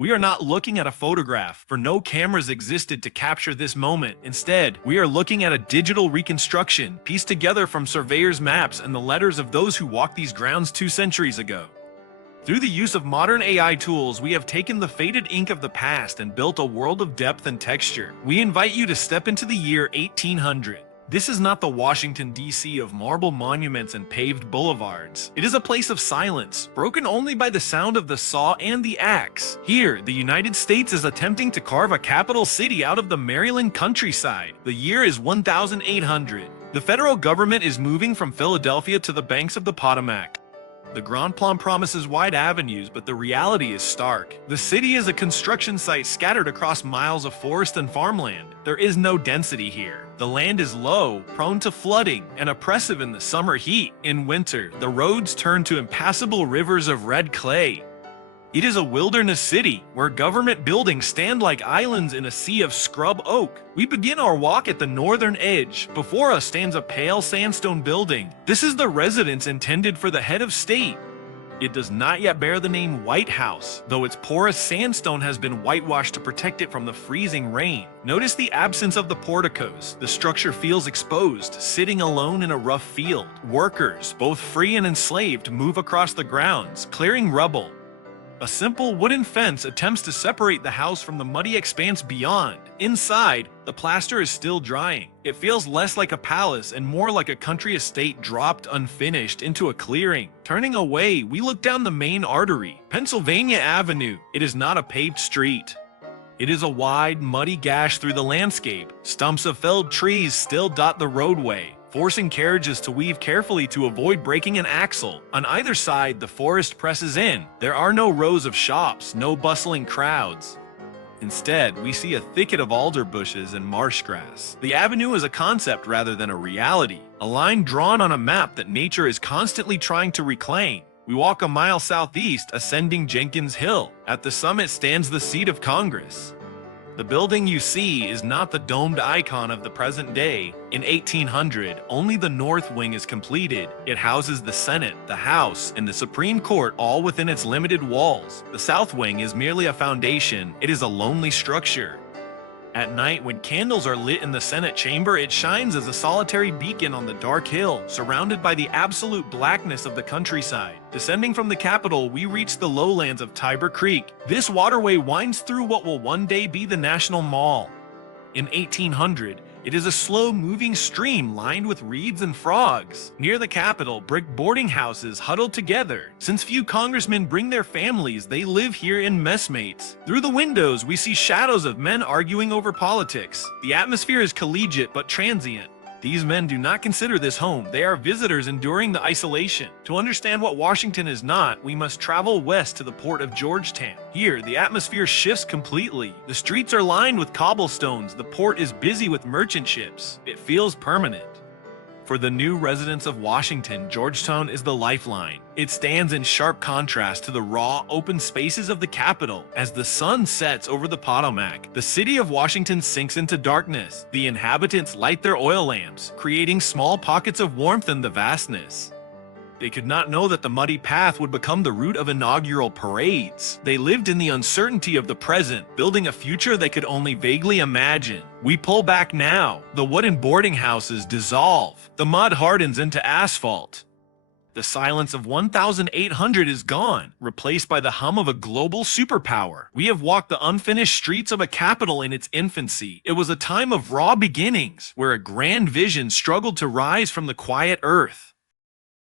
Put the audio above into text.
We are not looking at a photograph, for no cameras existed to capture this moment. Instead, we are looking at a digital reconstruction pieced together from surveyors' maps and the letters of those who walked these grounds 2 centuries ago. Through the use of modern AI tools, we have taken the faded ink of the past and built a world of depth and texture. We invite you to step into the year 1800. This is not the Washington D.C. of marble monuments and paved boulevards. It is a place of silence, broken only by the sound of the saw and the axe. Here, the United States is attempting to carve a capital city out of the Maryland countryside. The year is 1800. The federal government is moving from Philadelphia to the banks of the Potomac. The Grand Plan promises wide avenues, but the reality is stark. The city is a construction site scattered across miles of forest and farmland. There is no density here. The land is low, prone to flooding, and oppressive in the summer heat. In winter, the roads turn to impassable rivers of red clay. It is a wilderness city, where government buildings stand like islands in a sea of scrub oak. We begin our walk at the northern edge. Before us stands a pale sandstone building. This is the residence intended for the head of state. It does not yet bear the name White House, though its porous sandstone has been whitewashed to protect it from the freezing rain. Notice the absence of the porticos. The structure feels exposed, sitting alone in a rough field. Workers, both free and enslaved, move across the grounds, clearing rubble. A simple wooden fence attempts to separate the house from the muddy expanse beyond. Inside, the plaster is still drying. It feels less like a palace and more like a country estate dropped unfinished into a clearing. Turning away, we look down the main artery, Pennsylvania Avenue. It is not a paved street. It is a wide, muddy gash through the landscape. Stumps of felled trees still dot the roadway, forcing carriages to weave carefully to avoid breaking an axle. On either side, the forest presses in. There are no rows of shops, no bustling crowds. Instead, we see a thicket of alder bushes and marsh grass. The avenue is a concept rather than a reality, a line drawn on a map that nature is constantly trying to reclaim. We walk a mile southeast, ascending Jenkins Hill. At the summit stands the seat of Congress. The building you see is not the domed icon of the present day. In 1800, only the north wing is completed. It houses the Senate, the House, and the Supreme Court all within its limited walls. The south wing is merely a foundation. It is a lonely structure. At night, when candles are lit in the Senate chamber, it shines as a solitary beacon on the dark hill, surrounded by the absolute blackness of the countryside. Descending from the Capitol, we reach the lowlands of TIBER Creek. This waterway winds through what will one day be the National Mall. In 1800, it is a slow-moving stream lined with reeds and frogs. Near the Capitol, brick boarding houses huddle together. Since few congressmen bring their families, they live here in messmates. Through the windows, we see shadows of men arguing over politics. The atmosphere is collegiate but transient. These men do not consider this home. They are visitors enduring the isolation. To understand what Washington is not, we must travel west to the port of Georgetown. Here, the atmosphere shifts completely. The streets are lined with cobblestones. The port is busy with merchant ships. It feels permanent. For the new residents of Washington, Georgetown is the lifeline. It stands in sharp contrast to the raw, open spaces of the Capitol. As the sun sets over the Potomac, the city of Washington sinks into darkness. The inhabitants light their oil lamps, creating small pockets of warmth in the vastness. They could not know that the muddy path would become the route of inaugural parades. They lived in the uncertainty of the present, building a future they could only vaguely imagine. We pull back now. The wooden boarding houses dissolve. The mud hardens into asphalt. The silence of 1800 is gone, replaced by the hum of a global superpower. We have walked the unfinished streets of a capital in its infancy. It was a time of raw beginnings, where a grand vision struggled to rise from the quiet earth.